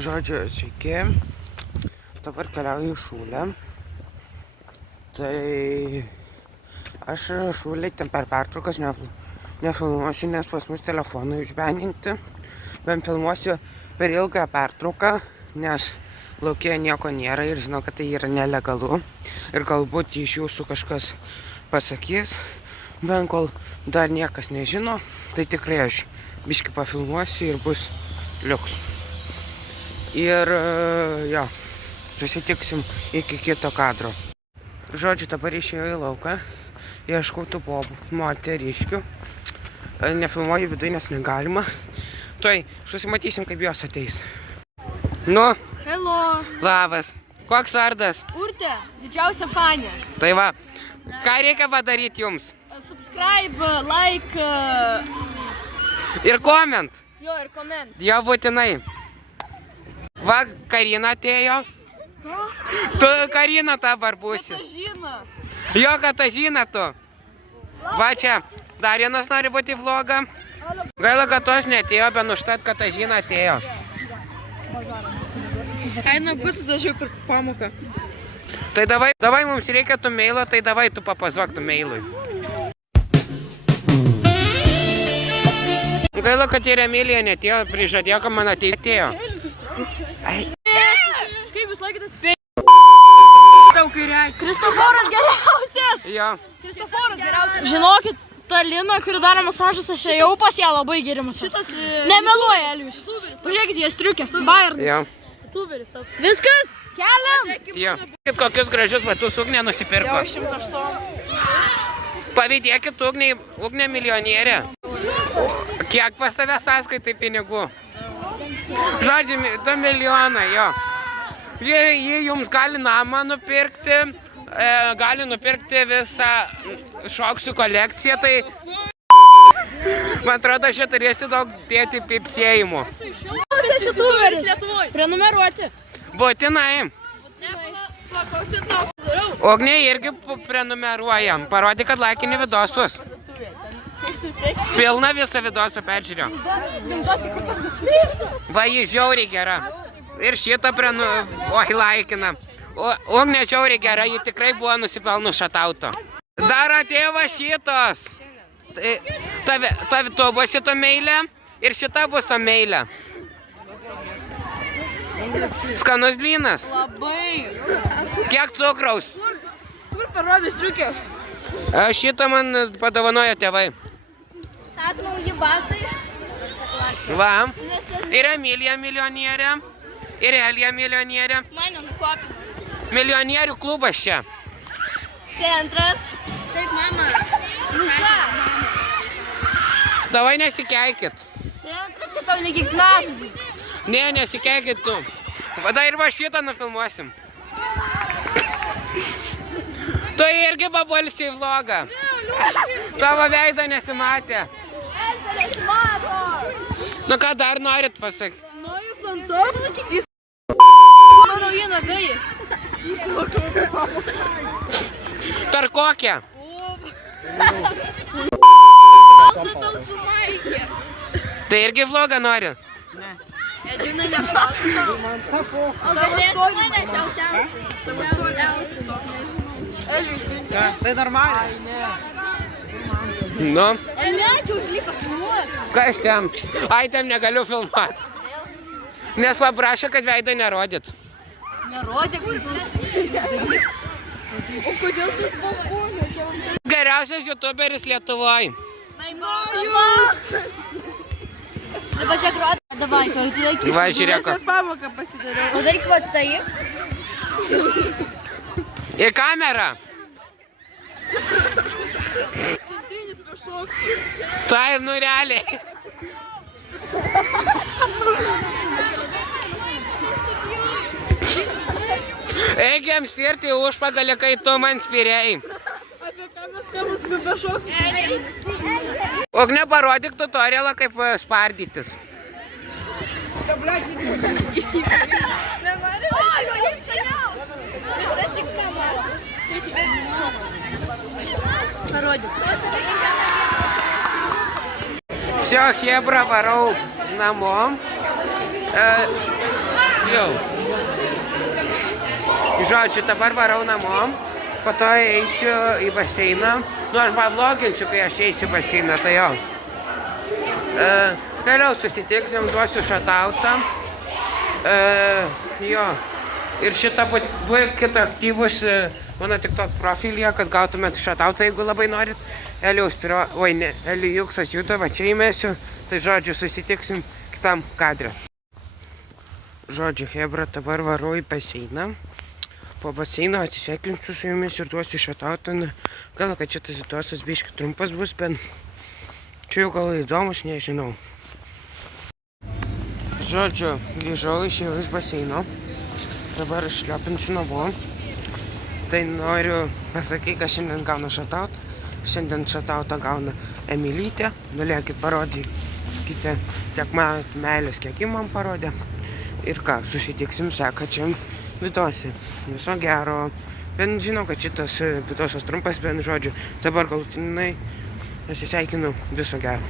Žodžiu, sveiki. Dabar keliauju į Šūlę. Tai aš Šūlėj ten per pertraukas nefilmuosiu, nes pas mus telefonui išbeninti. Bet filmuosiu per ilgą pertrauką, nes lauke nieko nėra ir žinau, kad tai yra nelegalu. Ir galbūt iš jūsų kažkas pasakys. Bet kol dar niekas nežino, tai tikrai aš biškį pafilmuosiu ir bus liuks. Ir jo, susitiksim iki kito kadro. Žodžiu, dabar išėjau į lauką, ieškau tų moteriškių. Nefilmuoju viduje, nes negalima. Tuoj susimatysim, kaip jos ateis. Nu. Hello. Labas. Koks vardas? Urtė, didžiausia fanė. Tai va, ką reikia padaryti jums? Subscribe, like. Ir comment. Jo, ir comment. Jo, būtinai. Va, Karina atėjo. Tu Karina dabar būsi. Katažina. Jo, Katažina tu. Va čia, dar vienas nori būti vlogą. Gaila, kad tos neatėjo, bet užtat Katažina atėjo. Eina Gustas, aš jau per pamoką. Tai davai mums reikia tų mailo, tai davai tu papazuok tų mailui. Gaila, kad ir Emilija neatėjo, prižadėjo, kad man atėjo. Kaip jūs laikytas Kristoforas geriausias! Jo. Kristoforas geriausias! Žinokit, ta Lina, kuri daro masažas, aš jau pas ją labai geri masažas. Nemeluoja, Elvis. Pažiūrėkit, jie striukė. Bayern. Jo. Viskas? Keliam! Jo. Kokius gražius batus Ugnė nusipirko. Jau 108. Pavydėkit Ugnė milijonierė. Kiek pas tave sąskaitai pinigų? Žodžiu, 2 milijonai, jo. Jie jums gali namą nupirkti, gali nupirkti visą šoksių kolekciją, tai man atrodo, aš turėsiu daug dėti pipsėjimų. Kas esi tuberis? Prenumeruoti. Būtinai. Ugnė irgi prenumeruojam. Parodyk, kad laikini vidosus. Pilna visą vidosą peržiūrėjau. Va, jį žiauriai gera. Ir šitą laikina. Ugnė žiauriai gera, ji tikrai buvo nusipelnus šatauto. Dar atėjo va šitos. Tu bus šito meilė ir šita bus to meilė. Skanus blynas. Labai. Kiek cukraus? Kur parodys triukė? Šitą man padovanojo tėvai. Tak, nauji batai. Va. Ir Emilija milijonierė. Ir Elija milijonierė. Mane nukopė. Milijonierių klubas čia. Centras. Taip, mama. Nu ką? Davai nesikeikit. Centras čia tau nekiks mežudys. Ne, nesikeikit tu. Vada ir va šitą nufilmuosim. Tu irgi pabalsi į vlogą. Tavo veido nesimatė. Nu ką dar norit pasakyti? Mano vieną gai. Per kokią? Tu tau sumaikė. Tai irgi vlogą nori? Ne. Edina nešautau. O galėsi mane šiautauti. Tai normaliai. Nu? Ne, čia užlipa filmuoti. Kas ten? Ai, ten negaliu filmuoti. Nes paprašė, kad veidą nerodyt. Nerodyk, kad tu. O kodėl tu spalkonio? Geriausias youtuberis Lietuvoj. Tai mama. Dabar čia grodė. Davai, tu laikysi. Va, žiūrėk. Pamoką pasidariau. Padaryk va taip. Į kamerą. Centrinis pašoksiu. Tai, nu realiai. Eikiam stirti užpagalį, kai tu man spirėjai. Apie ką mes kalbame, pašoksiu. Ugne, parodyk tutorialą, kaip spardytis. Parodyk. Все, хебра, varau namo. Jau. Žodžiu, dabar varau namo, po to eisiu į baseiną. Nu, aš pavloginsiu, kai aš eisiu į baseiną, tai jau. Vėliau susitiksim, duosiu šatautą. Jo. Ir šitą būkit aktyvus mano TikTok profilyje, kad gautumėt šatautą, jeigu labai norit. Elijuksas juda, va čia įmesiu. Tai žodžiu, susitiksim kitam kadre. Žodžiu, hebra, dabar varu į baseiną. Po baseino atsisveikinsiu su jumis ir duosiu šatautą. Gal, kad šitas situacijos biški trumpas bus, bet čia jau gal įdomus, nežinau. Žodžiu, grįžau, išėjau iš baseino. Dabar šliopinsiu namo. Tai noriu pasakyti, kad šiandien gauna šatautą. Šiandien šatautą gauna Emilytė. Norėkit parodykite tiek meilės, kiek ji man parodė. Ir ką, susitiksim sekančiam videose. Viso gero. Bet žinau, kad šitas videosas trumpas, bet žodžiu, dabar galutinai atsisveikinu. Viso gero.